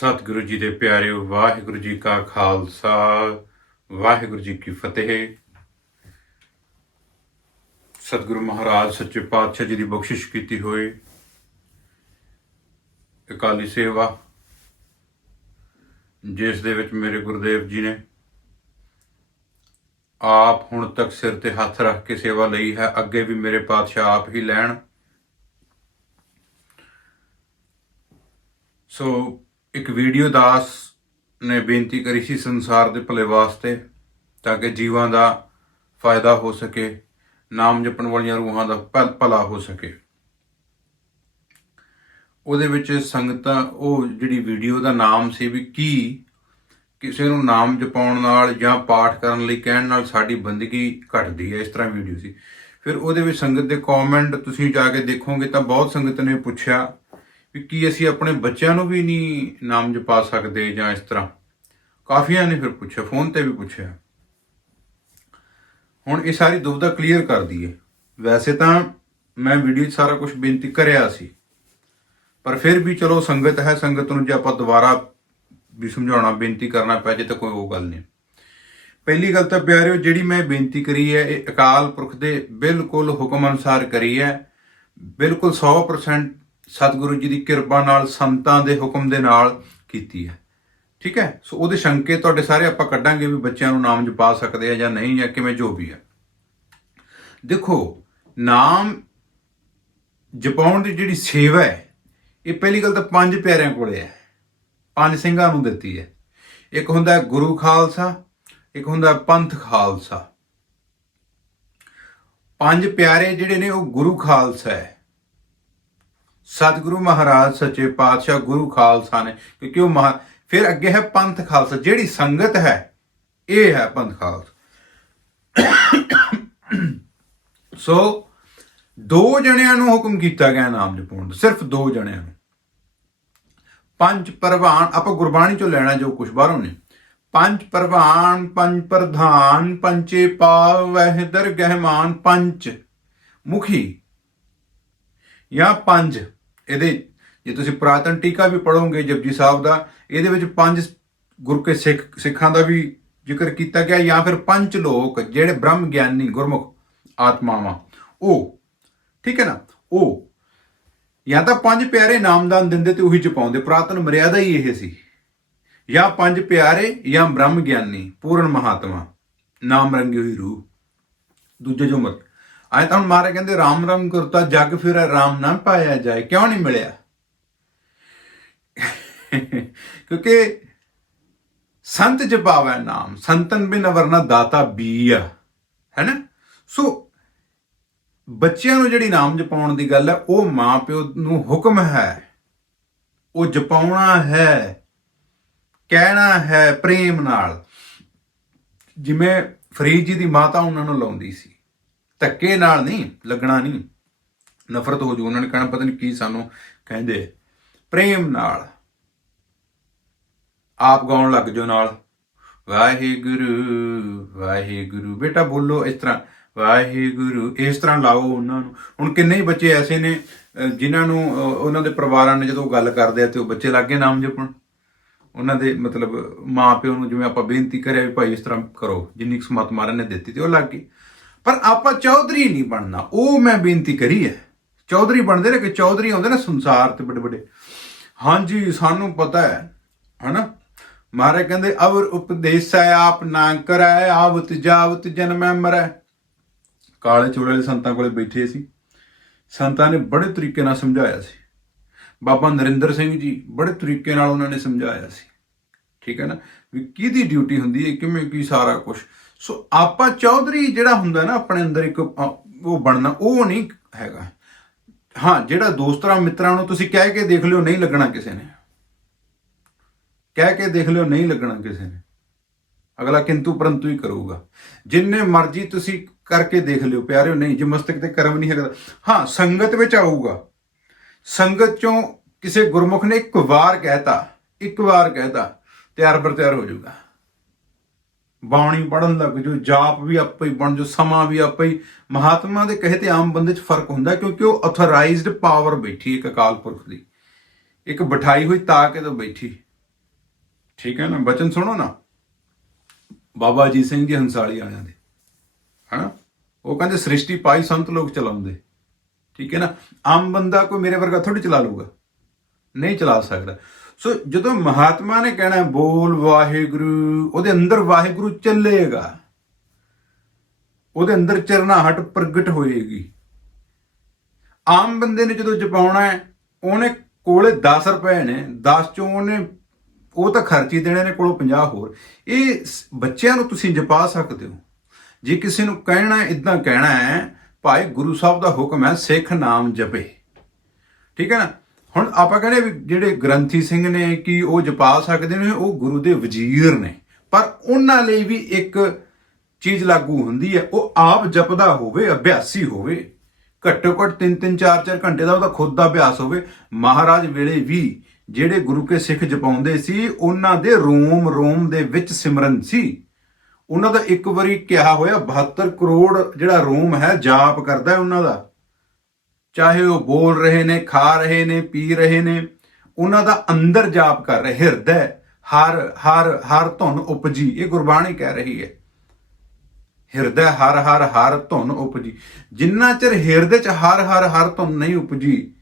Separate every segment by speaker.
Speaker 1: ਸਤਿਗੁਰੂ ਜੀ ਦੇ ਪਿਆਰਿਓ ਵਾਹਿਗੁਰੂ ਜੀ ਕਾ ਖਾਲਸਾ, ਵਾਹਿਗੁਰੂ ਜੀ ਕੀ ਫਤਿਹ। ਸਤਿਗੁਰੂ ਮਹਾਰਾਜ, ਸੱਚੇ ਪਾਤਸ਼ਾਹ ਜੀ ਦੀ ਬਖਸ਼ਿਸ਼ ਕੀਤੀ ਹੋਏ। ਅਕਾਲੀ ਸੇਵਾ, ਜਿਸ ਦੇ ਵਿੱਚ ਮੇਰੇ ਗੁਰਦੇਵ ਜੀ ਨੇ ਆਪ ਹੁਣ ਤੱਕ ਸਿਰ ਤੇ ਹੱਥ ਰੱਖ ਕੇ ਸੇਵਾ ਲਈ ਹੈ, ਅੱਗੇ ਵੀ ਮੇਰੇ ਪਾਤਸ਼ਾਹ ਆਪ ਹੀ ਲੈਣ। ਸੋ ਇੱਕ ਵੀਡੀਓ ਦਾਸ ਨੇ ਬੇਨਤੀ ਕਰੀ ਸੀ ਸੰਸਾਰ ਦੇ ਭਲੇ ਵਾਸਤੇ, ਤਾਂ ਕਿ ਜੀਵਾਂ ਦਾ ਫਾਇਦਾ ਹੋ ਸਕੇ, ਨਾਮ ਜਪਣ ਵਾਲੀਆਂ ਰੂਹਾਂ ਦਾ ਭਲਾ ਹੋ ਸਕੇ। ਉਹਦੇ ਵਿੱਚ ਸੰਗਤਾਂ, ਉਹ ਜਿਹੜੀ ਵੀਡੀਓ ਦਾ ਨਾਮ ਸੀ ਵੀ ਕੀ ਕਿਸੇ ਨੂੰ ਨਾਮ ਜਪਾਉਣ ਨਾਲ ਜਾਂ ਪਾਠ ਕਰਨ ਲਈ ਕਹਿਣ ਨਾਲ ਸਾਡੀ ਬੰਦਗੀ ਘਟਦੀ ਹੈ, ਇਸ ਤਰ੍ਹਾਂ ਵੀਡੀਓ ਸੀ। ਫਿਰ ਉਹਦੇ ਵਿੱਚ ਸੰਗਤ ਦੇ ਕਮੈਂਟ ਤੁਸੀਂ ਜਾ ਕੇ ਦੇਖੋਗੇ ਤਾਂ ਬਹੁਤ ਸੰਗਤ ਨੇ ਪੁੱਛਿਆ ਵੀ ਕੀ ਅਸੀਂ ਆਪਣੇ ਬੱਚਿਆਂ ਨੂੰ ਵੀ ਨਹੀਂ ਨਾਮ ਜਪਾ ਸਕਦੇ ਜਾਂ ਇਸ ਤਰ੍ਹਾਂ? ਕਾਫੀਆਂ ਨੇ ਫਿਰ ਪੁੱਛਿਆ, ਫੋਨ ਤੇ ਵੀ ਪੁੱਛਿਆ। ਹੁਣ ਇਹ ਸਾਰੀ ਦੁਬਿਧਾ ਕਲੀਅਰ ਕਰ ਦਈਏ। ਵੈਸੇ ਤਾਂ ਮੈਂ ਵੀਡੀਓ 'ਚ ਸਾਰਾ ਕੁਝ ਬੇਨਤੀ ਕਰਿਆ ਸੀ। ਪਰ ਫਿਰ ਵੀ ਚਲੋ ਸੰਗਤ ਹੈ, ਸੰਗਤ ਨੂੰ ਜੇ ਆਪਾਂ ਦੁਬਾਰਾ ਵੀ ਸਮਝਾਉਣਾ, ਬੇਨਤੀ ਕਰਨਾ ਪੈ ਜੇ ਤਾਂ ਕੋਈ ਉਹ ਗੱਲ ਨਹੀਂ। ਪਹਿਲੀ ਗੱਲ ਤਾਂ ਪਿਆਰਿਓ, ਜਿਹੜੀ ਮੈਂ ਬੇਨਤੀ ਕਰੀ ਹੈ, ਇਹ ਅਕਾਲ ਪੁਰਖ ਦੇ ਬਿਲਕੁਲ ਹੁਕਮ ਅਨੁਸਾਰ ਕਰੀ ਹੈ। ਬਿਲਕੁਲ 100% ਸਤਿਗੁਰੂ ਜੀ ਦੀ ਕਿਰਪਾ ਨਾਲ, ਸੰਤਾਂ ਦੇ ਹੁਕਮ ਦੇ ਨਾਲ ਕੀਤੀ ਹੈ। ਠੀਕ ਹੈ? ਸੋ ਉਹਦੇ ਸ਼ੰਕੇ ਤੁਹਾਡੇ ਸਾਰੇ ਆਪਾਂ ਕੱਢਾਂਗੇ ਵੀ ਬੱਚਿਆਂ ਨੂੰ ਨਾਮ ਜਪਾ ਸਕਦੇ ਆ ਜਾਂ ਨਹੀਂ, ਜਾਂ ਕਿਵੇਂ ਜੋ ਵੀ ਹੈ ਦੇਖੋ, ਨਾਮ ਜਪਾਉਣ ਦੀ ਜਿਹੜੀ ਸੇਵਾ ਹੈ, ਇਹ ਪਹਿਲੀ ਗੱਲ ਤਾਂ ਪੰਜ ਪਿਆਰਿਆਂ ਕੋਲੇ ਹੈ। ਪੰਜ ਸਿੰਘਾਂ ਨੂੰ ਦਿੱਤੀ ਹੈ। ਇੱਕ ਹੁੰਦਾ ਗੁਰੂ ਖਾਲਸਾ, ਇੱਕ ਹੁੰਦਾ ਪੰਥ ਖਾਲਸਾ। ਪੰਜ ਪਿਆਰੇ ਜਿਹੜੇ ਨੇ ਉਹ ਗੁਰੂ ਖਾਲਸਾ ਹੈ। ਸਤਿਗੁਰੂ ਮਹਾਰਾਜ, ਸੱਚੇ ਪਾਤਸ਼ਾਹ, ਗੁਰੂ ਖਾਲਸਾ ਨੇ, ਕਿਉਂਕਿ ਉਹ ਮਹਾ, ਫਿਰ ਅੱਗੇ ਹੈ ਪੰਥ ਖਾਲਸਾ, ਜਿਹੜੀ ਸੰਗਤ ਹੈ, ਇਹ ਹੈ ਪੰਥ ਖਾਲਸਾ। ਸੋ, ਦੋ ਜਣਿਆਂ ਨੂੰ ਹੁਕਮ ਕੀਤਾ ਗਿਆ ਨਾਮ ਜਪਉਣ ਦਾ, ਸਿਰਫ ਦੋ ਜਣਿਆਂ ਨੂੰ। ਪੰਜ ਪ੍ਰਵਾਨ, ਆਪਾਂ ਗੁਰਬਾਣੀ ਚੋਂ ਲੈਣਾ ਜੋ ਕੁਛ ਬਾਹਰੋਂ ਨੇ। ਪੰਜ ਪ੍ਰਵਾਨ, ਪੰਜ ਪ੍ਰਧਾਨ ਪੰਚੇ ਪਾਵਹਿ ਦਰਗਹਿਮਾਨ ਪੰਚ ਮੁਖੀ ਜਾਂ ਪੰਜ। ਇਹਦੇ ਜੇ ਤੁਸੀਂ ਪੁਰਾਤਨ ਟੀਕਾ ਵੀ ਪੜੋਗੇ ਜਪਜੀ ਸਾਹਿਬ ਦਾ, ਇਹਦੇ ਵਿੱਚ ਪੰਜ ਗੁਰੂ ਕੇ ਸਿੱਖ, ਸਿੱਖਾਂ ਦਾ ਵੀ ਜ਼ਿਕਰ ਕੀਤਾ ਗਿਆ ਜਾਂ ਫਿਰ ਪੰਜ ਲੋਕ ਜਿਹੜੇ ਬ੍ਰਹਮ ਗਿਆਨੀ ਗੁਰਮੁਖ ਆਤਮਾਵਾਂ। ਉਹ, ਠੀਕ ਹੈ ਨਾ? ਉਹ, ਜਾਂ ਤਾਂ ਪੰਜ ਪਿਆਰੇ ਨਾਮਦਾਨ ਦਿੰਦੇ ਤੇ ਉਹੀ ਜਪਾਉਂਦੇ, ਪੁਰਾਤਨ ਮਰਿਆਦਾ ਹੀ ਇਹ ਸੀ। ਜਾਂ ਪੰਜ ਪਿਆਰੇ ਜਾਂ ਬ੍ਰਹਮ ਗਿਆਨੀ, ਪੂਰਨ ਮਹਾਤਮਾ, ਨਾਮ ਰੰਗੀ ਹੋਈ ਰੂਹ, ਦੂਜੇ ਜੋ ਮਤ ਆਏ ਤਾਂ ਹੁਣ ਮਾਰੇ ਕਹਿੰਦੇ, ਰਾਮ ਰਾਮ ਕਰਤਾ, ਜਗ ਫਿਰ ਰਾਮ ਨਾ ਪਾਇਆ ਜਾਏ। ਕਿਉਂ ਨਹੀਂ ਮਿਲਿਆ? ਕਿਉਂਕਿ ਸੰਤ ਜਪਾਵੈ ਨਾਮ, ਸੰਤਨ ਬਿਨ ਵਰਨਾ ਦਾਤਾ ਬੀਆ, ਹੈ ਨਾ? ਸੋ ਬੱਚਿਆਂ ਨੂੰ ਜਿਹੜੀ ਨਾਮ ਜਪਾਉਣ ਦੀ ਗੱਲ ਹੈ, ਉਹ ਮਾਂ ਪਿਓ ਨੂੰ ਹੁਕਮ ਹੈ। ਉਹ ਜਪਾਉਣਾ ਹੈ, ਕਹਿਣਾ ਹੈ ਪ੍ਰੇਮ ਨਾਲ। ਜਿਵੇਂ ਫਰੀਦ ਜੀ ਦੀ ਮਾਤਾ ਉਹਨਾਂ ਨੂੰ ਲਾਉਂਦੀ ਸੀ। ਧੱਕੇ ਨਾਲ ਨਹੀਂ ਲੱਗਣਾ ਨਹੀਂ। ਨਫ਼ਰਤ ਹੋ ਜੂ। ਉਹਨਾਂ ਨੇ ਕਹਿਣਾ ਪਤਾ ਨਹੀਂ ਕੀ ਸਾਨੂੰ ਕਹਿੰਦੇ। ਪ੍ਰੇਮ ਨਾਲ ਆਪ ਗਾਉਣ ਲੱਗ ਜੋ ਨਾਲ। ਵਾਹਿਗੁਰੂ ਵਾਹਿਗੁਰੂ। ਬੇਟਾ ਬੋਲੋ ਇਸ ਤਰ੍ਹਾਂ। ਵਾਹਿਗੁਰੂ ਇਸ ਤਰ੍ਹਾਂ ਲਾਓ ਉਹਨਾਂ ਨੂੰ। ਹੁਣ ਕਿੰਨੇ ਹੀ ਬੱਚੇ ਐਸੇ ਨੇ ਅਹ, ਜਿਨ੍ਹਾਂ ਨੂੰ ਅਹ, ਉਹਨਾਂ ਦੇ ਪਰਿਵਾਰਾਂ ਨੇ ਜਦੋਂ ਗੱਲ ਕਰਦੇ ਆ ਤੇ ਉਹ ਬੱਚੇ ਲੱਗੇ ਨਾਮ ਜਪਣ ਉਹਨਾਂ ਦੇ ਮਤਲਬ ਮਾਂ ਪਿਓ ਨੂੰ ਜਿਵੇਂ ਆਪਾਂ ਬੇਨਤੀ ਕਰਿਆ ਵੀ ਭਾਈ ਇਸ ਤਰ੍ਹਾਂ ਕਰੋ। ਜਿੰਨੀ ਕੁ ਸਮਤ ਮਾਰਨ ਨੇ ਦਿੱਤੀ ਤੇ ਉਹ ਲੱਗ ਗਈ ਪਰ ਆਪਾਂ ਚੌਧਰੀ ਨਹੀਂ ਬਣਨਾ। ਉਹ ਮੈਂ ਬੇਨਤੀ ਕਰੀ ਹੈ। ਚੌਧਰੀ ਬਣਦੇ ਨੇ ਕਿ ਚੌਧਰੀ ਆਉਂਦੇ ਨੇ ਸੰਸਾਰ ਤੇ ਵੱਡੇ ਵੱਡੇ। ਹਾਂਜੀ, ਸਾਨੂੰ ਪਤਾ ਹੈ, ਹਨਾ? ਮਹਾਰਾਜ ਕਹਿੰਦੇ, ਅਵਰ ਉਪਦੇਸੈ ਆਪ ਨਾ ਕਰੈ, ਆਵਤ ਜਾਵਤ ਜਨਮੈ ਮਰੈ। ਕਾਲੇ ਚੋਲੇ ਵਾਲੇ ਸੰਤਾਂ ਕੋਲੇ ਬੈਠੇ ਸੀ। ਸੰਤਾਂ ਨੇ ਬੜੇ ਤਰੀਕੇ ਨਾਲ ਸਮਝਾਇਆ ਸੀ। ਬਾਬਾ ਨਰਿੰਦਰ ਸਿੰਘ ਜੀ ਬੜੇ ਤਰੀਕੇ ਨਾਲ ਉਹਨਾਂ ਨੇ ਸਮਝਾਇਆ ਸੀ। ਠੀਕ ਹੈ ਨਾ? ਵੀ ਕਿਹਦੀ ਡਿਊਟੀ ਹੁੰਦੀ ਹੈ, ਕਿਵੇਂ ਕੀ ਸਾਰਾ ਕੁਝ ਸੋ ਆਪਾ ਚੌਧਰੀ ਜਿਹੜਾ ਹੁੰਦਾ ਨਾ ਆਪਣੇ ਅੰਦਰ ਇੱਕ ਉਹ ਬਣਨਾ, ਉਹ ਨਹੀਂ ਹੈਗਾ। ਹਾਂ, ਜਿਹੜਾ ਦੋਸਤਾਂ, ਮਿੱਤਰਾਂ ਨੂੰ ਤੁਸੀਂ ਕਹਿ ਕੇ ਦੇਖ ਲਿਓ, ਨਹੀਂ ਲੱਗਣਾ ਕਿਸੇ ਨੇ। ਕਹਿ ਕੇ ਦੇਖ ਲਿਓ, ਨਹੀਂ ਲੱਗਣਾ ਕਿਸੇ ਨੇ। ਅਗਲਾ ਕਿੰਤੂ ਪਰੰਤੂ ਹੀ ਕਰੂਗਾ। ਜਿੰਨੇ ਮਰਜ਼ੀ ਤੁਸੀਂ ਕਰਕੇ ਦੇਖ ਲਿਓ, ਪਿਆਰਿਓ, ਨਹੀਂ, ਜੇ ਮਸਤਕ ਤੇ ਕਰਮ ਨਹੀਂ ਹੈਗਾ ਹਾਂ, ਸੰਗਤ ਵਿੱਚ ਆਊਗਾ। ਸੰਗਤ ਚੋਂ ਕਿਸੇ ਗੁਰਮੁਖ ਨੇ ਇੱਕ ਵਾਰ ਕਹਿਤਾ, ਇੱਕ ਵਾਰ ਕਹਿਤਾ ਤਿਆਰ ਬਰ ਤਿਆਰ ਹੋ ਜਾਊਗਾ। ਬਾਣੀ ਪੜਨ ਲੱਗ ਜੋ ਜਾਪ ਵੀ ਆਪੇ ਹੀ ਬਣ ਜੋ, ਸਮਾਂ ਵੀ ਆਪੇ ਹੀ। ਮਹਾਤਮਾ ਦੇ ਕਹੇ ਤੇ ਆਮ ਬੰਦੇ 'ਚ ਫ਼ਰਕ ਹੁੰਦਾ ਕਿਉਂਕਿ ਉਹ ਅਥੋਰਾਈਜ਼ਡ ਪਾਵਰ ਬੈਠੀ ਇੱਕ ਅਕਾਲ ਪੁਰਖ ਦੀ। ਇੱਕ ਬਿਠਾਈ ਹੋਈ ਤਾਕਤ ਬੈਠੀ। ਠੀਕ ਹੈ ਨਾ? ਬਚਨ ਸੁਣੋ ਨਾ। ਬਾਬਾ ਅਜੀਤ ਸਿੰਘ ਜੀ ਹੰਸਾਲੀ ਵਾਲਿਆਂ ਦੇ। ਹਨਾ? ਉਹ ਕਹਿੰਦੇ ਸ੍ਰਿਸ਼ਟੀ ਪਾਈ ਸੰਤ ਲੋਕ ਚਲਾਉਂਦੇ। ਠੀਕ ਹੈ ਨਾ? ਆਮ ਬੰਦਾ ਕੋਈ ਮੇਰੇ ਵਰਗਾ ਥੋੜੀ ਚਲਾ ਲੂਗਾ ਨਹੀਂ ਚਲਾ ਸਕਦਾ। ਸੋ ਜਦੋਂ ਮਹਾਤਮਾ ਨੇ ਕਹਿਣਾ ਬੋਲ ਵਾਹਿਗੁਰੂ, ਉਹਦੇ ਅੰਦਰ ਵਾਹਿਗੁਰੂ ਚੱਲੇਗਾ। ਉਹਦੇ ਅੰਦਰ ਚਰਨਾਹਟ ਪ੍ਰਗਟ ਹੋਏਗੀ। ਆਮ ਬੰਦੇ ਨੇ ਜਦੋਂ ਜਪਾਉਣਾ ਹੈ, ਉਹਨੇ ਕੋਲੇ 10 ਰੁਪਏ ਨੇ 10 ਚੋਂ ਉਹਨੇ, ਉਹ ਤਾਂ ਖਰਚ ਹੀ ਦੇਣੇ ਨੇ ਕੋਲੋਂ 50 ਹੋਰ। ਇਹ ਬੱਚਿਆਂ ਨੂੰ ਤੁਸੀਂ ਜਪਾ ਸਕਦੇ ਹੋ। ਜੇ ਕਿਸੇ ਨੂੰ ਕਹਿਣਾ ਹੈ ਇਦਾਂ ਕਹਿਣਾ ਹੈ, ਭਾਈ ਗੁਰੂ ਸਾਹਿਬ ਦਾ ਹੁਕਮ ਹੈ, ਸਿੱਖ ਨਾਮ ਜਪੇ। ਠੀਕ ਹੈ ਨਾ? ਹੁਣ ਆਪਾਂ ਕਹਿੰਦੇ ਵੀ ਜਿਹੜੇ ਗ੍ਰੰਥੀ ਸਿੰਘ ਨੇ ਕਿ ਉਹ ਜਪਾ ਸਕਦੇ ਨੇ, ਉਹ ਗੁਰੂ ਦੇ ਵਜ਼ੀਰ ਨੇ। ਪਰ ਉਹਨਾਂ ਲਈ ਵੀ ਇੱਕ ਚੀਜ਼ ਲਾਗੂ ਹੁੰਦੀ ਹੈ, ਉਹ ਆਪ ਜਪਦਾ ਹੋਵੇ, ਅਭਿਆਸੀ ਹੋਵੇ, ਘੱਟੋ ਘੱਟ 3-3 4-4 ਘੰਟੇ ਦਾ ਉਹਦਾ ਖੁਦ ਦਾ ਅਭਿਆਸ ਹੋਵੇ। ਮਹਾਰਾਜ ਵੇਲੇ ਵੀ ਜਿਹੜੇ ਗੁਰੂ ਕੇ ਸਿੱਖ ਜਪਾਉਂਦੇ ਸੀ, ਉਹਨਾਂ ਦੇ ਰੋਮ ਰੋਮ ਦੇ ਵਿੱਚ ਸਿਮਰਨ ਸੀ। ਉਹਨਾਂ ਦਾ ਇੱਕ ਵਾਰੀ ਕਿਹਾ ਹੋਇਆ 72 ਕਰੋੜ ਜਿਹੜਾ ਰੋਮ ਹੈ, ਜਾਪ ਕਰਦਾ ਹੈ ਉਹਨਾਂ ਦਾ। ਚਾਹੇ ਉਹ ਬੋਲ ਰਹੇ ਨੇ, ਖਾ ਰਹੇ ਨੇ, ਪੀ ਰਹੇ ਨੇ, ਉਹਨਾਂ ਦਾ ਅੰਦਰ ਜਾਪ ਕਰ ਰਹੇ, ਹਿਰਦੈ, ਹਰ ਹਰ ਹਰ ਧੁਨ ਉਪਜੀ, ਇਹ ਗੁਰਬਾਣੀ ਕਹਿ ਰਹੀ ਹੈ। ਹਿਰਦੈ, ਹਰ ਹਰ ਹਰ ਧੁਨ ਉਪਜੀ। ਜਿੰਨਾ ਚਿਰ ਹਿਰਦੇ ਚ ਹਰ ਹਰ ਹਰ ਧੁਨ ਨਹੀਂ ਉਪਜੀ,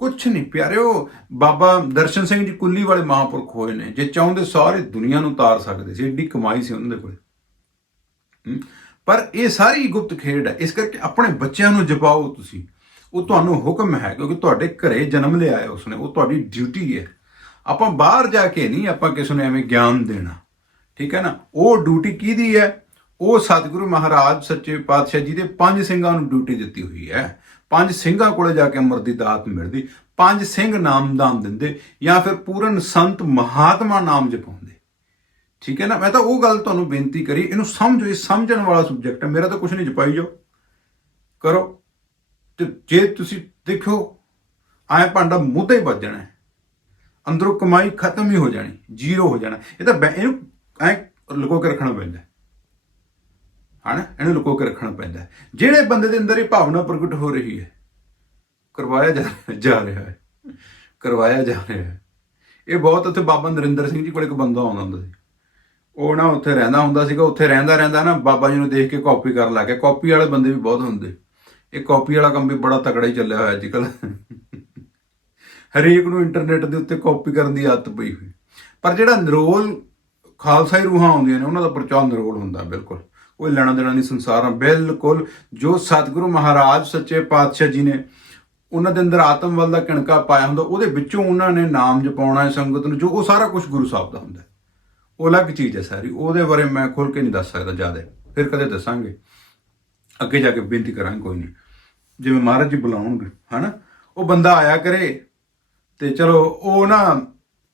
Speaker 1: ਕੁਛ ਨਹੀਂ ਪਿਆਰਿਓ, ਬਾਬਾ ਦਰਸ਼ਨ ਸਿੰਘ ਜੀ ਕੁੱਲੀ ਵਾਲੇ ਮਹਾਂਪੁਰਖ ਹੋਏ ਨੇ, ਜੇ ਚਾਹੁੰਦੇ ਸਾਰੀ ਦੁਨੀਆ ਨੂੰ ਤਾਰ ਸਕਦੇ ਸੀ, ਏਡੀ ਕਮਾਈ ਸੀ ਉਹਨਾਂ ਦੇ ਕੋਲ। ਪਰ ਇਹ ਸਾਰੀ ਗੁਪਤ ਖੇਡ ਹੈ, ਇਸ ਕਰਕੇ ਆਪਣੇ ਬੱਚਿਆਂ ਨੂੰ ਜਪਾਓ ਤੁਸੀਂ। ਉਹ ਤੁਹਾਨੂੰ ਹੁਕਮ ਹੈ ਕਿਉਂਕਿ ਤੁਹਾਡੇ ਘਰੇ ਜਨਮ ਲਿਆ ਹੈ ਉਸਨੇ, ਉਹ ਤੁਹਾਡੀ ਡਿਊਟੀ ਹੈ। ਆਪਾਂ ਬਾਹਰ ਜਾ ਕੇ ਨਹੀਂ ਆਪਾਂ ਕਿਸੇ ਨੂੰ ਐਵੇਂ ਗਿਆਨ ਦੇਣਾ। ਠੀਕ ਹੈ ਨਾ? ਉਹ ਡਿਊਟੀ ਕਿਹਦੀ ਹੈ? ਉਹ ਸਤਿਗੁਰੂ ਮਹਾਰਾਜ ਸੱਚੇ ਪਾਤਸ਼ਾਹ ਜੀ ਦੇ ਪੰਜ ਸਿੰਘਾਂ ਨੂੰ ਡਿਊਟੀ ਦਿੱਤੀ ਹੋਈ ਹੈ। ਪੰਜ ਸਿੰਘਾਂ ਕੋਲੇ ਜਾ ਕੇ ਅੰਮ੍ਰਿਤ ਦੀ ਦਾਤ ਮਿਲਦੀ। ਪੰਜ ਸਿੰਘ ਨਾਮਦਾਨ ਦਿੰਦੇ ਜਾਂ ਫਿਰ ਪੂਰਨ ਸੰਤ ਮਹਾਤਮਾ ਨਾਮ ਜਪਾਉਂਦੇ। ਠੀਕ ਹੈ ਨਾ? ਮੈਂ ਤਾਂ ਉਹ ਗੱਲ ਤੁਹਾਨੂੰ ਬੇਨਤੀ ਕਰੀ, ਇਹਨੂੰ ਸਮਝੋ, ਇਹ ਸਮਝਣ ਵਾਲਾ ਸਬਜੈਕਟ ਹੈ। ਮੇਰਾ ਤਾਂ ਕੁਝ ਨਹੀਂ ਜਪਾਈ ਜਾਓ। ਕਰੋ। ਤੇ ਜੇ ਤੁਸੀਂ ਦੇਖੋ ਐ ਭਾਂਡਾ ਮੁੱਦਾ ਹੀ ਵੱਜ ਜਾਣਾ ਅੰਦਰੋਂ ਕਮਾਈ ਖਤਮ ਹੀ ਹੋ ਜਾਣੀ, ਜ਼ੀਰੋ ਹੋ ਜਾਣਾ। ਇਹ ਤਾਂ ਬੈ- ਇਹਨੂੰ ਐ ਲੁਕੋ ਕੇ ਰੱਖਣਾ ਪੈਂਦਾ ਹੈ। ਹਨਾ? ਇਹਨੂੰ ਲੁਕੋ ਕੇ ਰੱਖਣਾ ਪੈਂਦਾ ਜਿਹੜੇ ਬੰਦੇ ਦੇ ਅੰਦਰ ਇਹ ਭਾਵਨਾ ਪ੍ਰਗਟ ਹੋ ਰਹੀ ਹੈ, ਕਰਵਾਇਆ ਜਾ ਜਾ ਰਿਹਾ ਹੈ। ਕਰਵਾਇਆ ਜਾ ਰਿਹਾ ਹੈ। ਇਹ ਬਹੁਤ ਉੱਥੇ ਬਾਬਾ ਨਰਿੰਦਰ ਸਿੰਘ ਜੀ ਕੋਲ ਇੱਕ ਬੰਦਾ ਆਉਂਦਾ ਹੁੰਦਾ ਸੀ। ਉਹ ਨਾ ਉੱਥੇ ਰਹਿੰਦਾ ਹੁੰਦਾ ਸੀਗਾ, ਉੱਥੇ ਰਹਿੰਦਾ ਰਹਿੰਦਾ ਨਾ ਬਾਬਾ ਜੀ ਨੂੰ ਦੇਖ ਕੇ ਕਾਪੀ ਕਰਨ ਲੱਗ ਗਿਆ। ਕਾਪੀ ਵਾਲੇ ਬੰਦੇ ਵੀ ਬਹੁਤ ਹੁੰਦੇ। ਇਹ ਕਾਪੀ ਵਾਲਾ ਕੰਮ ਵੀ ਬੜਾ ਤਕੜਾ ਹੀ ਚੱਲਿਆ ਹੋਇਆ ਅੱਜ ਕੱਲ ਹਰੇਕ ਨੂੰ ਇੰਟਰਨੈਟ ਦੇ ਉੱਤੇ ਕਾਪੀ ਕਰਨ ਦੀ ਆਦਤ ਪਈ ਹੋਈ। ਪਰ ਜਿਹੜਾ ਨਿਰੋਲ ਖਾਲਸਾਈ ਰੂਹਾਂ ਆਉਂਦੀਆਂ ਨੇ, ਉਹਨਾਂ ਦਾ ਪ੍ਰਚਾਰ ਨਿਰੋਲ ਹੁੰਦਾ, ਬਿਲਕੁਲ। ਕੋਈ ਲੈਣਾ ਦੇਣਾ ਨਹੀਂ ਸੰਸਾਰ ਬਿਲਕੁਲ। ਜੋ ਸਤਿਗੁਰੂ ਮਹਾਰਾਜ, ਸੱਚੇ ਪਾਤਸ਼ਾਹ ਜੀ ਨੇ ਉਹਨਾਂ ਦੇ ਅੰਦਰ ਆਤਮ ਵੱਲ ਦਾ ਕਿਣਕਾ ਪਾਇਆ ਹੁੰਦਾ, ਉਹਦੇ ਵਿੱਚੋਂ ਉਹਨਾਂ ਨੇ ਨਾਮ ਜਪਾਉਣਾ ਹੈ ਸੰਗਤ ਨੂੰ ਜੋ ਉਹ ਸਾਰਾ ਕੁਝ ਗੁਰੂ ਸਾਹਿਬ ਦਾ ਹੁੰਦਾ। ਉਹ ਅਲੱਗ ਚੀਜ਼ ਹੈ ਸਾਰੀ, ਉਹਦੇ ਬਾਰੇ ਮੈਂ ਖੁੱਲ ਕੇ ਨਹੀਂ ਦੱਸ ਸਕਦਾ ਜ਼ਿਆਦਾ। ਫਿਰ ਕਦੇ ਦੱਸਾਂਗੇ। ਅੱਗੇ ਜਾ ਕੇ ਬੇਨਤੀ ਕਰਾਂਗੇ, ਕੋਈ ਨਹੀਂ। ਜਿਵੇਂ ਮਹਾਰਾਜ ਜੀ ਬੁਲਾਉਣਗੇ, ਹਨਾ? ਉਹ ਬੰਦਾ ਆਇਆ ਕਰੇ ਤੇ ਚਲੋ ਉਹ ਨਾ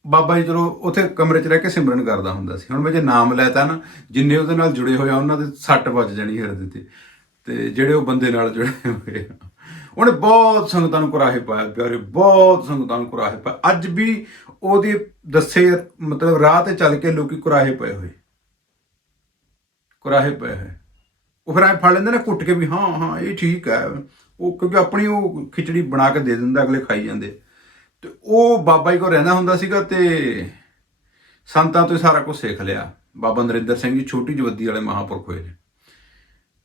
Speaker 1: ਬਾਬਾ ਜੀ ਚਲੋ ਉੱਥੇ ਕਮਰੇ 'ਚ ਰਹਿ ਕੇ ਸਿਮਰਨ ਕਰਦਾ ਹੁੰਦਾ ਸੀ। ਹੁਣ ਮੈਂ ਜੇ ਨਾਮ ਲੈਤਾ ਨਾ, ਜਿੰਨੇ ਉਹਦੇ ਨਾਲ ਜੁੜੇ ਹੋਏ ਆ, ਉਹਨਾਂ ਦੇ ਸੱਟ ਵੱਜ ਜਾਣੀ ਹਿਰਦੇ ਤੇ ਤੇ ਜਿਹੜੇ ਉਹ ਬੰਦੇ ਨਾਲ ਜੁੜੇ ਹੋਏ ਆ, ਉਹਨੇ ਬਹੁਤ ਸੰਗਤਾਂ ਨੂੰ ਕੁਰਾਹੇ ਪਾਇਆ, ਪਿਆਰੇ, ਬਹੁਤ ਸੰਗਤਾਂ ਨੂੰ ਕੁਰਾਹੇ ਪਾਇਆ। ਅੱਜ ਵੀ ਉਹਦੇ ਦੱਸੇ, ਮਤਲਬ ਰਾਹ ਤੇ ਚੱਲ ਕੇ ਲੋਕੀ ਕੁਰਾਹੇ ਪਏ ਹੋਏ। ਕੁਰਾਹੇ ਪਏ ਹੋਏ। ਉਹ ਫਿਰ ਐ ਫੜ ਲੈਂਦੇ ਨੇ ਕੁੱਟ ਕੇ ਵੀ, ਹਾਂ ਹਾਂ, ਇਹ ਠੀਕ ਹੈ ਉਹ ਕਿਉਂਕਿ ਆਪਣੀ ਉਹ ਖਿਚੜੀ ਬਣਾ ਕੇ ਦੇ ਦਿੰਦਾ, ਅਗਲੇ ਖਾਈ ਜਾਂਦੇ। ਤੇ ਉਹ ਬਾਬਾ ਜੀ ਕੋਲ ਰਹਿੰਦਾ ਹੁੰਦਾ ਸੀਗਾ ਤੇ ਸੰਤਾਂ ਤੋਂ ਸਾਰਾ ਕੁਝ ਸਿੱਖ ਲਿਆ। ਬਾਬਾ ਨਰਿੰਦਰ ਸਿੰਘ ਜੀ ਛੋਟੀ ਜਵੱਦੀ ਵਾਲੇ ਮਹਾਂਪੁਰਖ ਹੋਏ ਨੇ।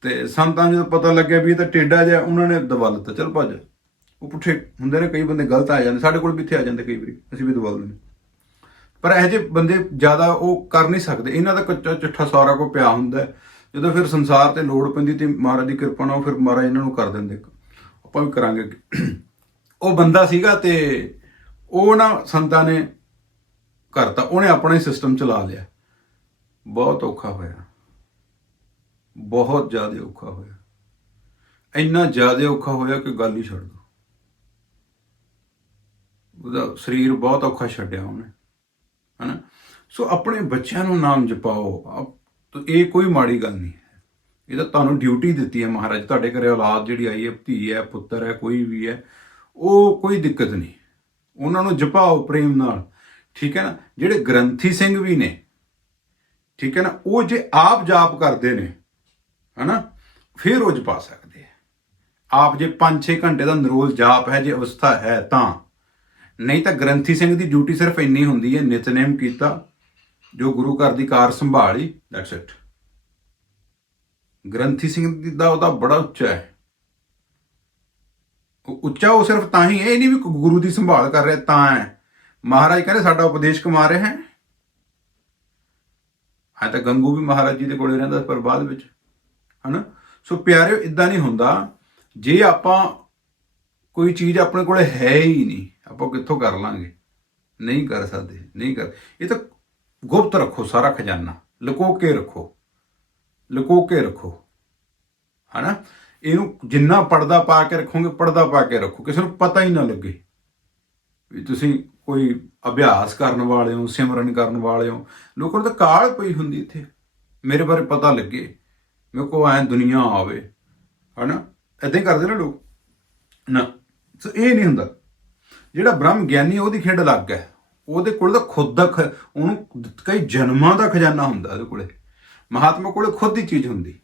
Speaker 1: ਤੇ ਸੰਤਾਂ ਨੂੰ ਜਦੋਂ ਪਤਾ ਲੱਗਿਆ ਵੀ ਇਹ ਤਾਂ ਟੇਡਾ ਜਿਹਾ, ਉਹਨਾਂ ਨੇ ਦਬਾ ਲਿੱਤਾ ਚਲ ਭੱਜ। ਉਹ ਪੁੱਠੇ ਹੁੰਦੇ ਨੇ, ਕਈ ਬੰਦੇ ਗਲਤ ਆ ਜਾਂਦੇ, ਸਾਡੇ ਕੋਲ ਵੀ ਇੱਥੇ ਆ ਜਾਂਦੇ ਕਈ ਵਾਰੀ, ਅਸੀਂ ਵੀ ਦਬਾ ਦਿੰਦੇ ਪਰ ਇਹੋ ਜਿਹੇ ਬੰਦੇ ਜ਼ਿਆਦਾ ਉਹ ਕਰ ਨਹੀਂ ਸਕਦੇ। ਇਹਨਾਂ ਦਾ ਕੱਚਾ ਚਿੱਠਾ ਸਾਰਾ ਕੋ ਪਿਆ ਹੁੰਦਾ ਜਦੋਂ ਫਿਰ ਸੰਸਾਰ ਤੇ ਲੋੜ ਪੈਂਦੀ ਤੇ ਮਹਾਰਾਜ ਦੀ ਕਿਰਪਾ ਨਾਲ ਉਹ ਫਿਰ ਮਹਾਰਾਜ ਇਹਨਾਂ ਨੂੰ ਕਰ ਦਿੰਦੇ। ਆਪਾਂ ਵੀ ਕਰਾਂਗੇ। ਉਹ ਬੰਦਾ ਸੀਗਾ ਤੇ ਉਹ ਨਾ ਸੰਤਾਂ ਨੇ ਕਰਤਾ। ਉਹਨੇ ਆਪਣਾ ਹੀ ਸਿਸਟਮ ਚਲਾ ਲਿਆ। ਬਹੁਤ ਔਖਾ ਹੋਇਆ। ਬਹੁਤ ਜ਼ਿਆਦਾ ਔਖਾ ਹੋਇਆ। ਇੰਨਾ ਜ਼ਿਆਦਾ ਔਖਾ ਹੋਇਆ ਕਿ ਗੱਲ ਹੀ ਛੱਡ ਦੋ। ਉਹਦਾ ਸਰੀਰ ਬਹੁਤ ਔਖਾ ਛੱਡਿਆ ਉਹਨੇ। ਹਨਾ? ਸੋ ਆਪਣੇ ਬੱਚਿਆਂ ਨੂੰ ਨਾਮ ਜਪਾਓ। ਇਹ ਕੋਈ ਮਾੜੀ ਗੱਲ ਨਹੀਂ। ਹੈ ਇਹ ਤਾਂ ਤੁਹਾਨੂੰ ਡਿਊਟੀ ਦਿੱਤੀ ਹੈ ਮਹਾਰਾਜ। ਤੁਹਾਡੇ ਘਰੇ ਔਲਾਦ ਜਿਹੜੀ ਆਈ ਹੈ, ਧੀ ਹੈ, ਪੁੱਤਰ ਹੈ, ਕੋਈ ਵੀ ਹੈ, ਉਹ ਕੋਈ ਦਿੱਕਤ ਨਹੀਂ। ਉਹਨਾਂ ਨੂੰ ਜਪਾਓ ਪ੍ਰੇਮ ਨਾਲ। ਠੀਕ ਹੈ ਨਾ? ਜਿਹੜੇ ਗ੍ਰੰਥੀ ਸਿੰਘ ਵੀ ਨੇ, ਠੀਕ ਹੈ ਨਾ? ਉਹ ਜੇ ਆਪ ਜਾਪ ਕਰਦੇ ਨੇ, ਹਨਾ? ਫਿਰ ਉਹ ਜਪਾ ਸਕਦੇ ਆ। ਆਪ ਜੇ 5-6 ਘੰਟੇ ਦਾ ਨਿਰੋਲ ਜਾਪ ਹੈ, ਜੇ ਅਵਸਥਾ ਹੈ ਤਾਂ। ਨਹੀਂ ਤਾਂ ਗ੍ਰੰਥੀ ਸਿੰਘ ਦੀ ਡਿਊਟੀ ਸਿਰਫ ਇੰਨੀ ਹੁੰਦੀ ਹੈ, ਨਿਤਨੇਮ ਕੀਤਾ, ਜੋ ਗੁਰੂ ਘਰ ਦੀ ਕਾਰ ਸੰਭਾਲੀ ਦੈਟਸ ਇਟ ਗ੍ਰੰਥੀ ਸਿੰਘ ਦਾ ਉਹਦਾ ਬੜਾ ਉੱਚਾ ਹੈ। ਉਹ ਉੱਚਾ ਉਹ ਸਿਰਫ ਤਾਂ ਹੀ ਹੈ, ਇਹ ਨਹੀਂ ਵੀ ਗੁਰੂ ਦੀ ਸੰਭਾਲ ਕਰ ਰਿਹਾ ਤਾਂ ਹੈ। ਮਹਾਰਾਜ ਕਹਿੰਦੇ ਸਾਡਾ ਉਪਦੇਸ਼ ਕਮਾ ਰਿਹਾ ਹੈ। ਹਾਂ ਤਾਂ ਗੰਗੂ ਵੀ ਮਹਾਰਾਜ ਜੀ ਦੇ ਕੋਲੇ ਰਹਿੰਦਾ ਪਰ ਬਾਅਦ ਵਿੱਚ ਹਨਾ? ਸੋ ਪਿਆਰਿਓ ਇਦਾਂ ਨਹੀਂ ਹੁੰਦਾ। ਜੇ ਆਪਾਂ ਕੋਈ ਚੀਜ਼ ਆਪਣੇ ਕੋਲੇ ਹੈ ਹੀ ਨਹੀਂ ਆਪਾਂ ਕਿੱਥੋਂ ਕਰ ਲਾਂਗੇ? ਨਹੀਂ ਕਰ ਸਕਦੇ ਨਹੀਂ ਕਰ। ਇਹ ਤਾਂ ਗੁਪਤ ਰੱਖੋ ਸਾਰਾ ਖਜ਼ਾਨਾ ਲੁਕੋ ਕੇ ਰੱਖੋ। ਲੁਕੋ ਕੇ ਰੱਖੋ। ਹਨਾ? ਇਹਨੂੰ ਜਿੰਨਾ ਪਰਦਾ ਪਾ ਕੇ ਰੱਖੋਗੇ, ਪਰਦਾ ਪਾ ਕੇ ਰੱਖੋ, ਕਿਸੇ ਨੂੰ ਪਤਾ ਹੀ ਨਾ ਲੱਗੇ। ਵੀ ਤੁਸੀਂ ਕੋਈ ਅਭਿਆਸ ਕਰਨ ਵਾਲੇ ਹੋ, ਸਿਮਰਨ ਕਰਨ ਵਾਲੇ ਹੋ। ਲੋਕਾਂ ਨੂੰ ਤਾਂ ਕਾਲ ਪਈ ਹੁੰਦੀ ਇੱਥੇ। ਮੇਰੇ ਬਾਰੇ ਪਤਾ ਲੱਗੇ। ਮੇਰੇ ਕੋ ਐ ਦੁਨੀਆ ਆਵੇ। ਹਨਾ? ਏਦਾਂ ਹੀ ਕਰਦੇ ਨਾ ਲੋਕ। ਨਾ। ਸੋ ਇਹ ਨਹੀਂ ਹੁੰਦਾ। ਜਿਹੜਾ ਬ੍ਰਹਮ ਗਿਆਨੀ ਉਹਦੀ ਖੇਡ ਅਲੱਗ ਹੈ। ਉਹਦੇ ਕੋਲ ਤਾਂ ਖੁਦ ਦਾ ਖ- ਉਹਨੂੰ ਕਈ ਜਨਮਾਂ ਦਾ ਖਜ਼ਾਨਾ ਹੁੰਦਾ ਉਹਦੇ ਕੋਲੇ। ਮਹਾਤਮਾ ਕੋਲੇ ਖੁਦ ਦੀ ਚੀਜ਼ ਹੁੰਦੀ।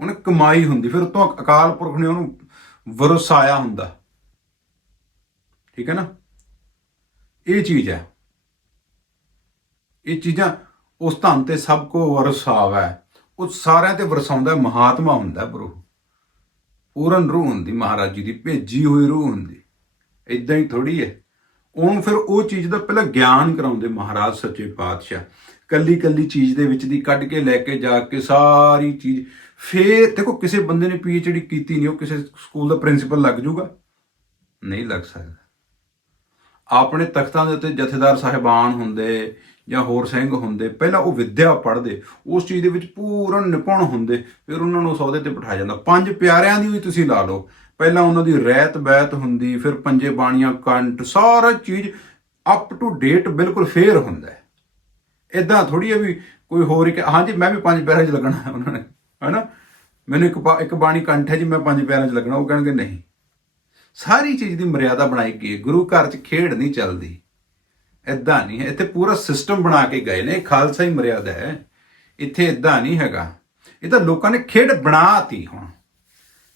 Speaker 1: ਉਹਨੇ ਕਮਾਈ ਹੁੰਦੀ, ਫਿਰ ਉਤੋਂ ਅਕਾਲ ਪੁਰਖ ਨੇ ਉਹਨੂੰ ਵਰਸਾਇਆ ਹੁੰਦਾ। ਠੀਕ ਹੈ ਨਾ? ਇਹ ਚੀਜ਼ ਹੈ। ਇਹ ਚੀਜ਼ਾਂ ਉਸ ਧਨ ਤੇ ਸਭ ਕੋ ਵਰਸਾਵਾ। ਉਹ ਸਾਰਿਆਂ ਤੇ ਵਰਸਾਉਂਦਾ ਮਹਾਤਮਾ ਹੁੰਦਾ ਬਰੋ ਪੂਰਨ ਰੂਹ ਹੁੰਦੀ ਮਹਾਰਾਜ ਜੀ ਦੀ, ਭੇਜੀ ਹੋਈ ਰੂਹ ਹੁੰਦੀ। ਇਦਾਂ ਹੀ ਥੋੜੀ ਹੈ। ਉਹਨੂੰ ਫਿਰ ਉਹ ਚੀਜ਼ ਦਾ ਪਹਿਲਾਂ ਗਿਆਨ ਕਰਾਉਂਦੇ ਮਹਾਰਾਜ ਸੱਚੇ ਪਾਤਸ਼ਾਹ। ਕੱਲੀ ਕੱਲੀ ਚੀਜ਼ ਦੇ ਵਿੱਚ ਦੀ ਕੱਢ ਕੇ ਲੈ ਕੇ ਜਾ ਕੇ ਸਾਰੀ ਚੀਜ਼। ਫੇਰ ਦੇਖੋ ਕਿਸੇ ਬੰਦੇ ਨੇ ਪੀਐਚਡੀ ਕੀਤੀ ਨਹੀਂ ਉਹ ਕਿਸੇ ਸਕੂਲ ਦਾ ਪ੍ਰਿੰਸੀਪਲ ਲੱਗ ਜਾਊਗਾ ਨਹੀਂ ਲੱਗ ਸਕਦਾ। ਆਪਣੇ ਤਖਤਾਂ ਦੇ ਉੱਤੇ ਜਥੇਦਾਰ ਸਾਹਿਬਾਨ ਹੁੰਦੇ ਜਾਂ ਹੋਰ ਸਿੰਘ ਹੁੰਦੇ ਪਹਿਲਾਂ ਉਹ ਵਿਦਿਆ ਪੜ੍ਹਦੇ ਉਸ ਚੀਜ਼ ਦੇ ਵਿੱਚ ਪੂਰਨ ਨਿਪੁੰਨ ਹੁੰਦੇ ਫਿਰ ਉਹਨਾਂ ਨੂੰ ਸੌਦੇ ਤੇ ਬਿਠਾਇਆ ਜਾਂਦਾ। ਪੰਜ ਪਿਆਰਿਆਂ ਦੀ ਵੀ ਤੁਸੀਂ ਲਾ ਲਓ। ਪਹਿਲਾਂ ਉਹਨਾਂ ਦੀ ਰਹਿਤ ਬੈਤ ਹੁੰਦੀ ਫਿਰ ਪੰਜੇ ਬਾਣੀਆਂ ਕੰਟ ਸਾਰਾ ਚੀਜ਼ ਅਪ ਟੂ ਡੇਟ ਬਿਲਕੁਲ ਫੇਰ ਹੁੰਦਾ ਹੈ। ਇਦਾਂ ਥੋੜੀ ਹੈ ਵੀ ਕੋਈ ਹੋਰ ਇੱਕ ਹਾਂਜੀ, ਮੈਂ ਵੀ ਪੰਜ ਪਿਆਰਿਆਂ 'ਚ ਲੱਗਣਾ ਉਹਨਾਂ ਨੇ, ਹਨਾ? ਮੈਨੂੰ ਇੱਕ ਬਾ- ਇੱਕ ਬਾਣੀ ਕੰਠ ਹੈ ਜੀ, ਮੈਂ ਪੰਜ ਪਿਆਰਿਆਂ 'ਚ ਲੱਗਣਾ, ਉਹ ਕਹਿਣਗੇ ਨਹੀਂ। ਸਾਰੀ ਚੀਜ਼ ਦੀ ਮਰਿਆਦਾ ਬਣਾਈ ਗਈ ਗੁਰੂ ਘਰ 'ਚ ਖੇਡ ਨਹੀਂ ਚੱਲਦੀ। ਇਦਾਂ ਨਹੀਂ ਹੈ, ਇੱਥੇ ਪੂਰਾ ਸਿਸਟਮ ਬਣਾ ਕੇ ਗਏ ਨੇ ਖਾਲਸਾ ਹੀ ਮਰਿਆਦਾ ਹੈ। ਇੱਥੇ ਇਦਾਂ ਨਹੀਂ ਹੈਗਾ। ਇਹ ਤਾਂ ਲੋਕਾਂ ਨੇ ਖੇਡ ਬਣਾਤੀ ਹੁਣ।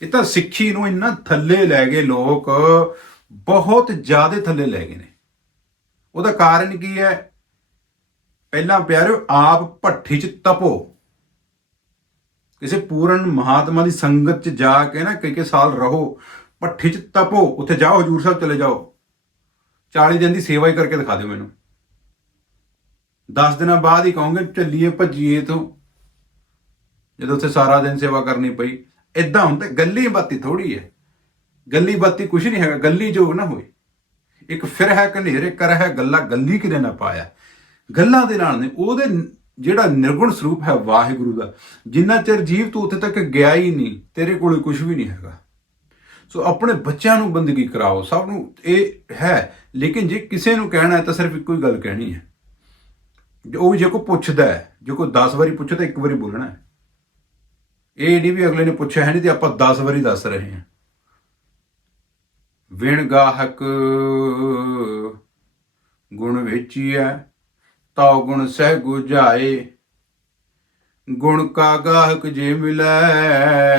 Speaker 1: ਇਹ ਤਾਂ ਸਿੱਖੀ ਨੂੰ ਇੰਨਾ ਥੱਲੇ ਲੈ ਗਏ ਲੋਕ, ਬਹੁਤ ਜ਼ਿਆਦਾ ਥੱਲੇ ਲੈ ਗਏ ਨੇ। ਉਹਦਾ ਕਾਰਨ ਕੀ ਹੈ? ਪਹਿਲਾਂ ਪਿਆਰਿਓ, ਆਪ ਭੱਠੀ 'ਚ ਤਪੋ। ਕਿਸੇ ਪੂਰਨ ਮਹਾਤਮਾ ਦੀ ਸੰਗਤ 'ਚ ਜਾ ਕੇ ਨਾ ਕਈ ਕਈ ਸਾਲ ਰਹੋ, ਭੱਠੀ 'ਚ ਤਪੋ, ਉੱਥੇ ਜਾਓ, ਹਜੂਰ ਸਾਹਿਬ ਚਲੇ ਜਾਓ। 40 ਦਿਨ ਦੀ ਸੇਵਾ ਹੀ ਕਰਕੇ ਦਿਖਾ ਦਿਓ ਮੈਨੂੰ। 10 ਦਿਨਾਂ ਬਾਅਦ ਹੀ ਕਹੋਗੇ ਚੱਲੀਏ ਭੱਜੀਏ ਤੋਂ ਜਦੋਂ ਉੱਥੇ ਸਾਰਾ ਦਿਨ ਸੇਵਾ ਕਰਨੀ ਪਈ ਇਦਾਂ ਹੁੰਦਾ ਗੱਲੀ ਬਾਤੀ ਥੋੜੀ ਹੈ। ਗੱਲੀ ਬਾਤੀ ਕੁਛ ਨਹੀਂ ਹੈਗਾ, ਗੱਲੀ ਜੋ ਨਾ ਹੋਏ। ਇੱਕ ਫਿਰ ਹੈ ਕਨੇਰੇ ਕਰ ਹੈ ਗੱਲਾ, ਗੱਲੀ ਕਿਨੇ ਨਾ ਪਾਇਆ। ਗੱਲਾਂ ਦੇ ਨਾਲ ਨੇ, ਉਹਦੇ ਜਿਹੜਾ ਨਿਰਗੁਣ ਸਰੂਪ ਹੈ ਵਾਹਿਗੁਰੂ ਦਾ, ਜਿੰਨਾ ਚਿਰ ਜੀਵ ਤੂੰ ਉੱਥੇ ਤੱਕ ਗਿਆ ਹੀ ਨਹੀਂ, ਤੇਰੇ ਕੋਲ ਕੁਝ ਵੀ ਨਹੀਂ ਹੈਗਾ। ਸੋ ਆਪਣੇ ਬੱਚਿਆਂ ਨੂੰ ਬੰਦਗੀ ਕਰਾਓ, ਸਭ ਨੂੰ ਇਹ ਹੈ, ਲੇਕਿਨ ਜੇ ਕਿਸੇ ਨੂੰ ਕਹਿਣਾ ਹੈ ਤਾਂ ਸਿਰਫ ਇੱਕੋ ਹੀ ਗੱਲ ਕਹਿਣੀ ਹੈ। ਉਹ ਵੀ ਜੇ ਕੋਈ ਪੁੱਛਦਾ ਹੈ, ਜੇ ਕੋਈ 10 ਵਾਰੀ ਪੁੱਛੇ ਤਾਂ ਇੱਕ ਵਾਰੀ ਬੋਲਣਾ ਹੈ। ਇਹ ਨਹੀਂ ਵੀ ਅਗਲੇ ਨੇ ਪੁੱਛਿਆ ਹੈ ਨਹੀਂ ਤੇ ਆਪਾਂ 10 ਵਾਰੀ ਦੱਸ ਰਹੇ ਹਾਂ। ਵਿਣ ਗਾਹਕ ਗੁਣ ਵੇਚੀ ਹੈ ਤਉ ਗੁਣ ਸਹਿ ਗੁਜਾਏ। ਗੁਣ ਕਾ ਗਾਹਕ ਜੇ ਮਿਲੈ,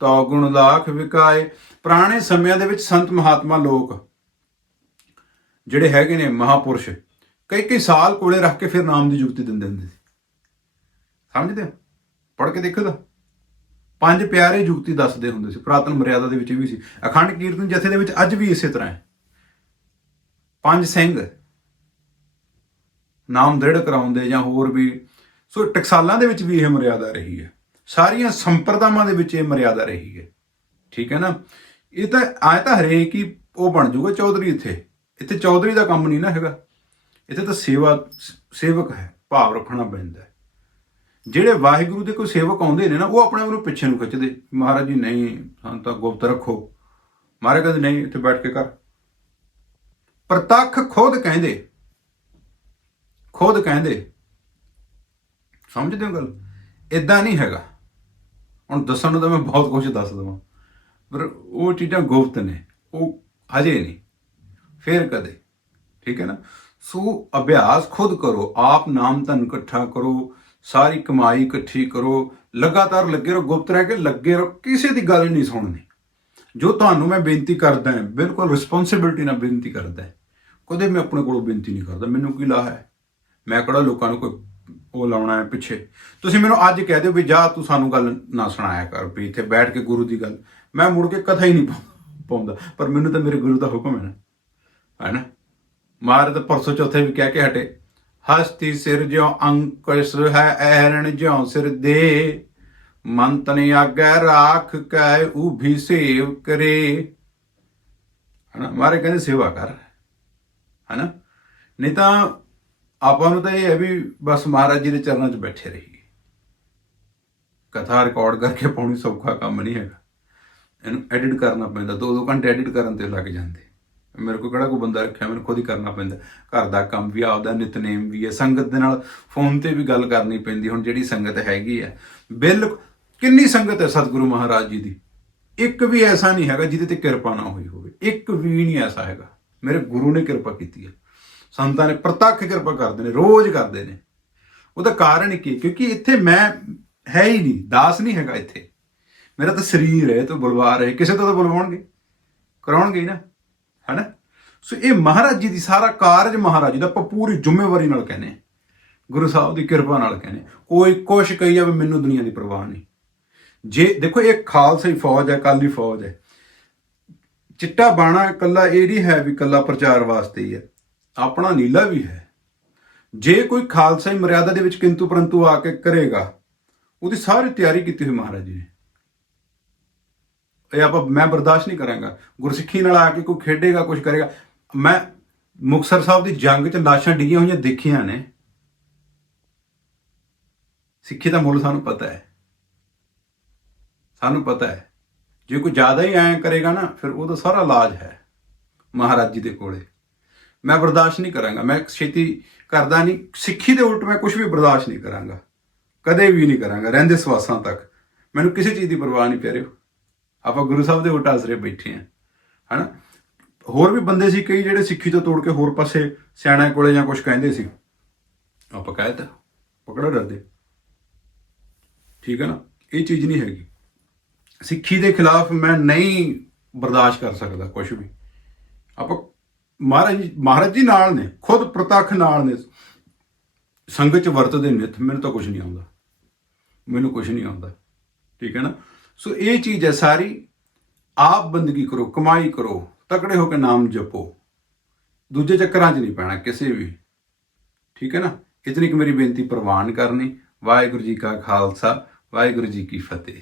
Speaker 1: ਤਉ ਗੁਣ ਲਾਖ ਵਿਕਾਏ। ਪੁਰਾਣੇ ਸਮਿਆਂ ਦੇ ਵਿੱਚ ਸੰਤ ਮਹਾਤਮਾ ਲੋਕ ਜਿਹੜੇ ਹੈਗੇ ਨੇ ਮਹਾਪੁਰਸ਼, ਕਈ ਕਈ ਸਾਲ ਕੋਲੇ ਰੱਖ ਕੇ ਫਿਰ ਨਾਮ ਦੀ ਜੁਗਤੀ ਦਿੰਦੇ ਹੁੰਦੇ ਸੀ। ਸਮਝਦੇ ਹੋ? ਪੜ੍ਹ ਕੇ ਦੇਖੋ ਤਾਂ। ਪੰਜ ਪਿਆਰੇ ਜੁਗਤੀ ਦੱਸਦੇ ਹੁੰਦੇ ਸੀ। ਪ੍ਰਾਤਨ ਮਰਿਆਦਾ ਦੇ ਵਿੱਚ ਵੀ ਸੀ। ਅਖੰਡ ਕੀਰਤਨ ਜਥੇ ਦੇ ਵਿੱਚ ਅੱਜ ਵੀ ਇਸੇ ਤਰ੍ਹਾਂ ਹੈ। ਪੰਜ ਸਿੰਘ ਨਾਮ ਦ੍ਰਿੜ ਕਰਾਉਂਦੇ ਜਾਂ ਹੋਰ ਵੀ। ਸੋ ਟਕਸਾਲਾਂ ਦੇ ਵਿੱਚ ਵੀ ਇਹ ਮਰਿਆਦਾ ਰਹੀ ਹੈ। ਸਾਰੀਆਂ ਸੰਪਰਦਾਵਾਂ ਦੇ ਵਿੱਚ ਇਹ ਮਰਿਆਦਾ ਰਹੀ ਹੈ। ਠੀਕ ਹੈ ਨਾ? ਇਹ ਤਾਂ ਆਏ ਤਾਂ ਹਰੇਕ ਹੀ ਉਹ ਬਣ ਜਾਊਗਾ ਚੌਧਰੀ ਇੱਥੇ। ਇੱਥੇ ਚੌਧਰੀ ਦਾ ਕੰਮ ਨਹੀਂ ਨਾ ਹੈਗਾ। ਇੱਥੇ ਤਾਂ ਸੇਵਾ, ਸੇਵਕ ਹੈ, ਭਾਵ ਰੱਖਣਾ ਪੈਂਦਾ ਜਿਹੜੇ ਵਾਹਿਗੁਰੂ ਦੇ ਕੋਈ ਸੇਵਕ ਆਉਂਦੇ ਨੇ ਨਾ, ਉਹ ਆਪਣੇ ਆਪ ਨੂੰ ਪਿੱਛੇ ਨੂੰ ਖਿੱਚਦੇ। ਮਹਾਰਾਜ ਜੀ, ਨਹੀਂ, ਸਾਨੂੰ ਤਾਂ ਗੁਪਤ ਰੱਖੋ। ਮਹਾਰਾਜ ਕਹਿੰਦੇ, ਨਹੀਂ, ਇੱਥੇ ਬੈਠ ਕੇ ਕਰ। ਪ੍ਰਤੱਖ ਖੁਦ ਕਹਿੰਦੇ ਖੁਦ ਕਹਿੰਦੇ, ਸਮਝਦੇ ਹੋ ਗੱਲ? ਇਦਾਂ ਨਹੀਂ ਹੈਗਾ। ਹੁਣ ਦੱਸਣ ਨੂੰ ਤਾਂ ਮੈਂ ਬਹੁਤ ਕੁਝ ਦੱਸ ਦਵਾਂ। ਪਰ ਉਹ ਚੀਜ਼ਾਂ ਗੁਪਤ ਨੇ, ਉਹ ਹਜੇ ਨਹੀਂ। ਫੇਰ ਕਦੇ, ਠੀਕ ਹੈ ਨਾ? ਸੋ ਅਭਿਆਸ ਖੁਦ ਕਰੋ, ਆਪ ਨਾਮ ਧਨ ਇਕੱਠਾ ਕਰੋ, ਸਾਰੀ ਕਮਾਈ ਇਕੱਠੀ ਕਰੋ, ਲਗਾਤਾਰ ਲੱਗੇ ਰਹੋ, ਗੁਪਤ ਰਹਿ ਕੇ ਲੱਗੇ ਰਹੋ, ਕਿਸੇ ਦੀ ਗੱਲ ਨਹੀਂ ਸੁਣਨੀ। ਜੋ ਤੁਹਾਨੂੰ ਮੈਂ ਬੇਨਤੀ ਕਰਦਾ ਹਾਂ, ਬਿਲਕੁਲ ਰਿਸਪੌਂਸਿਬਿਲਟੀ ਨਾਲ ਬੇਨਤੀ ਕਰਦਾ ਹਾਂ। ਕਦੇ ਮੈਂ ਆਪਣੇ ਕੋਲੋਂ ਬੇਨਤੀ ਨਹੀਂ ਕਰਦਾ, ਮੈਨੂੰ ਕੀ ਲਾ ਹੈ। ਮੈਂ ਕਿਹੜਾ ਲੋਕਾਂ ਨੂੰ ਕੋਈ ਉਹ ਲਾਉਣਾ ਹੈ ਪਿੱਛੇ। ਤੁਸੀਂ ਮੈਨੂੰ ਅੱਜ ਕਹਿ ਦਿਓ ਵੀ ਜਾ ਤੂੰ ਸਾਨੂੰ ਗੱਲ ਨਾ ਸੁਣਾਇਆ ਕਰ ਵੀ ਇੱਥੇ ਬੈਠ ਕੇ ਗੁਰੂ ਦੀ ਗੱਲ। ਮੈਂ ਮੁੜ ਕੇ ਕਥਾ ਹੀ ਨਹੀਂ ਪਾਉਂਦਾ, ਪਰ ਮੈਨੂੰ ਤਾਂ ਮੇਰੇ ਗੁਰੂ ਦਾ ਹੁਕਮ ਹੈ ਨਾ। ਹੈ ਨਾ? ਮਹਾਰਾਜ ਤਾਂ ਪਰਸੋਂ ਚੌਥੇ ਵੀ ਕਹਿ ਕੇ ਹਟੇ, ਹਸਤੀ ਸਿਰ ਜਿਉ ਅੰਕੁਸ਼ ਹੈ ਐਰਣ ਜਿਉ ਸਿਰ ਦੇ। ਮਨ ਤਨ ਆਗੈ ਰਾਖ ਕੈ ਉਭੀ ਸੇਵ ਕਰੇ। ਹਨਾ ਮਾਰੇ ਕਹਿੰਦੇ ਸੇਵਾ ਕਰ। ਹਨਾ ਨਹੀਂ ਤਾਂ ਆਪਾਂ ਨੂੰ ਤਾਂ ਇਹ ਹੈ ਵੀ ਬਸ ਮਹਾਰਾਜ ਜੀ ਦੇ ਚਰਨਾਂ 'ਚ ਬੈਠੇ ਰਹੀਏ। ਕਥਾ ਰਿਕਾਰਡ ਕਰਕੇ ਪਾਉਣੀ ਸੌਖਾ ਕੰਮ ਨਹੀਂ ਹੈਗਾ। ਇਹਨੂੰ ਐਡਿਟ ਕਰਨਾ ਪੈਂਦਾ, ਦੋ ਦੋ ਘੰਟੇ ਐਡਿਟ ਕਰਨ ਤੇ ਲੱਗ ਜਾਂਦੇ। ਮੇਰੇ ਕੋਲ ਕਿਹੜਾ ਕੋਈ ਬੰਦਾ ਰੱਖਿਆ, ਮੈਨੂੰ ਖੁਦ ਹੀ ਕਰਨਾ ਪੈਂਦਾ। ਘਰ ਦਾ ਕੰਮ ਵੀ, ਆਪਦਾ ਨਿਤਨੇਮ ਵੀ ਹੈ। ਸੰਗਤ ਦੇ ਨਾਲ ਫੋਨ ਤੇ ਵੀ ਗੱਲ ਕਰਨੀ ਪੈਂਦੀ, ਹੁਣ ਜਿਹੜੀ ਸੰਗਤ ਹੈਗੀ ਹੈ। ਬਿਲਕੁਲ, ਕਿੰਨੀ ਸੰਗਤ ਹੈ ਸਤਿਗੁਰੂ ਮਹਾਰਾਜ ਜੀ ਦੀ? ਇੱਕ ਵੀ ਐਸਾ ਨਹੀਂ ਹੈਗਾ ਜਿਹਦੇ ਤੇ ਕਿਰਪਾ ਨਾ ਹੋਈ ਹੋਵੇ। ਇੱਕ ਵੀ ਨਹੀਂ ਐਸਾ ਹੈਗਾ। ਮੇਰੇ ਗੁਰੂ ਨੇ ਕਿਰਪਾ ਕੀਤੀ ਹੈ। ਸੰਤਾਂ ਨੇ ਪ੍ਰਤੱਖ ਕਿਰਪਾ ਕਰਦੇ ਨੇ, ਰੋਜ਼ ਕਰਦੇ ਨੇ। ਉਹਦਾ ਕਾਰਨ ਕੀ? ਕਿਉਂਕਿ ਇੱਥੇ ਮੈਂ ਹੈ ਹੀ ਨਹੀਂ, ਦਾਸ ਨਹੀਂ ਹੈਗਾ ਇੱਥੇ। ਮੇਰਾ ਤਾਂ ਸਰੀਰ ਹੈ, ਤਾਂ ਬੁਲਵਾ ਹੈ, ਕਿਸੇ ਤੋਂ ਤਾਂ ਬੁਲਵਾਉਣਗੇ, ਕਰਾਉਣਗੇ ਹੀ ਨਾ, ਹੈਨਾ? ਸੋ ਇਹ ਮਹਾਰਾਜ ਜੀ ਦੀ ਸਾਰਾ ਕਾਰਜ ਮਹਾਰਾਜ ਜੀ ਦਾ, ਆਪਾਂ ਪੂਰੀ ਜ਼ਿੰਮੇਵਾਰੀ ਨਾਲ ਕਹਿੰਦੇ ਹਾਂ। ਗੁਰੂ ਸਾਹਿਬ ਦੀ ਕਿਰਪਾ ਨਾਲ ਕਹਿੰਦੇ ਕੋਈ ਕੁਛ ਕਹੀ ਜਾਵੇ, ਮੈਨੂੰ ਦੁਨੀਆ ਦੀ ਪਰਵਾਹ ਨਹੀਂ। ਜੇ, ਦੇਖੋ, ਇਹ ਖਾਲਸਾ ਹੀ ਫੌਜ ਹੈ ਕਾਲੀ ਫੌਜ ਹੈ। ਚਿੱਟਾ ਬਾਣਾ ਇਕੱਲਾ ਇਹ ਨਹੀਂ ਹੈ ਵੀ ਇਕੱਲਾ ਪ੍ਰਚਾਰ ਵਾਸਤੇ ਹੀ ਹੈ। ਆਪਣਾ ਨੀਲਾ ਵੀ ਹੈ। ਜੇ ਕੋਈ ਖਾਲਸਾਈ ਮਰਿਆਦਾ ਦੇ ਵਿੱਚ ਕਿੰਤੂ ਪਰੰਤੂ ਆ ਕੇ ਕਰੇਗਾ, ਉਹਦੀ ਸਾਰੀ ਤਿਆਰੀ ਕੀਤੀ ਹੋਈ ਮਹਾਰਾਜ ਜੀ ਨੇ। ਇਹ ਆਪਾਂ, ਮੈਂ ਬਰਦਾਸ਼ਤ ਨਹੀਂ ਕਰਾਂਗਾ। ਗੁਰਸਿੱਖੀ ਨਾਲ ਆ ਕੇ ਕੋਈ ਖੇਡੇਗਾ ਕੁਝ ਕਰੇਗਾ। ਮੈਂ ਮੁਕਸਰ ਸਾਹਿਬ ਦੀ ਜੰਗ 'ਚ ਲਾਸ਼ਾਂ ਡਿੱਗੀਆਂ ਹੋਈਆਂ ਦੇਖੀਆਂ ਨੇ। ਸਿੱਖੀ ਦਾ ਮੁੱਲ ਸਾਨੂੰ ਪਤਾ ਹੈ। ਸਾਨੂੰ ਪਤਾ ਹੈ। ਜੇ ਕੋਈ ਜ਼ਿਆਦਾ ਹੀ ਐਂ ਕਰੇਗਾ ਨਾ, ਫਿਰ ਉਹਦਾ ਸਾਰਾ ਇਲਾਜ ਹੈ ਮਹਾਰਾਜ ਜੀ ਦੇ ਕੋਲੇ। ਮੈਂ ਬਰਦਾਸ਼ਤ ਨਹੀਂ ਕਰਾਂਗਾ, ਮੈਂ ਛੇਤੀ ਕਰਦਾ ਨਹੀਂ, ਸਿੱਖੀ ਦੇ ਉਲਟ ਮੈਂ ਕੁਝ ਵੀ ਬਰਦਾਸ਼ਤ ਨਹੀਂ ਕਰਾਂਗਾ, ਕਦੇ ਵੀ ਨਹੀਂ ਕਰਾਂਗਾ, ਰਹਿੰਦੇ ਸਵਾਸਾਂ ਤੱਕ। ਮੈਨੂੰ ਕਿਸੇ ਚੀਜ਼ ਦੀ ਪਰਵਾਹ ਨਹੀਂ ਪਿਆਰਿਓ। ਆਪਾਂ ਗੁਰੂ ਸਾਹਿਬ ਦੇ ਉਲਟ ਆਸਰੇ ਬੈਠੇ ਆ ਹਨਾ? ਹੋਰ ਵੀ ਬੰਦੇ ਸੀ, ਕਈ ਜਿਹੜੇ ਸਿੱਖੀ ਤੋਂ ਤੋੜ ਕੇ ਹੋਰ ਪਾਸੇ ਸਿਆਣਿਆਂ ਕੋਲੇ ਜਾਂ ਕੁਝ ਕਹਿੰਦੇ ਸੀ। ਆਪਾਂ ਕਹਿ ਤਾ ਪਕੜੋ ਡਰਦੇ। ਠੀਕ ਹੈ ਨਾ? ਇਹ ਚੀਜ਼ ਨਹੀਂ ਹੈਗੀ। ਸਿੱਖੀ ਦੇ ਖਿਲਾਫ ਮੈਂ ਨਹੀਂ ਬਰਦਾਸ਼ਤ ਕਰ ਸਕਦਾ ਕੁਝ ਵੀ। ਆਪਾਂ ਮਹਾਰਾਜ ਮਹਾਰਾਜ ਜੀ ਨਾਲ ਨੇ, ਖੁਦ ਪ੍ਰਤੱਖ ਨਾਲ ਨੇ। ਸੰਗਤ ਚ ਵਰਤਦੇ ਨਿਤ, ਮੈਨੂੰ ਤਾਂ ਕੁਝ ਨਹੀਂ ਆਉਂਦਾ। ਮੈਨੂੰ ਕੁਝ ਨਹੀਂ ਆਉਂਦਾ। ਠੀਕ ਹੈ ਨਾ? ਸੋ ਇਹ ਚੀਜ਼ ਹੈ ਸਾਰੀ। ਆਪ ਬੰਦਗੀ ਕਰੋ, ਕਮਾਈ ਕਰੋ, ਤਕੜੇ ਹੋ ਕੇ ਨਾਮ ਜਪੋ। ਦੂਜੇ ਚੱਕਰਾਂ 'ਚ ਨਹੀਂ ਪੈਣਾ ਕਿਸੇ ਵੀ। ਠੀਕ ਹੈ ਨਾ? ਇਤਨੀ ਕਿ ਮੇਰੀ ਬੇਨਤੀ ਪ੍ਰਵਾਨ ਕਰਨੀ। ਵਾਹਿਗੁਰੂ ਜੀ ਕਾ ਖਾਲਸਾ, ਵਾਹਿਗੁਰੂ ਜੀ ਕੀ ਫਤਿਹ।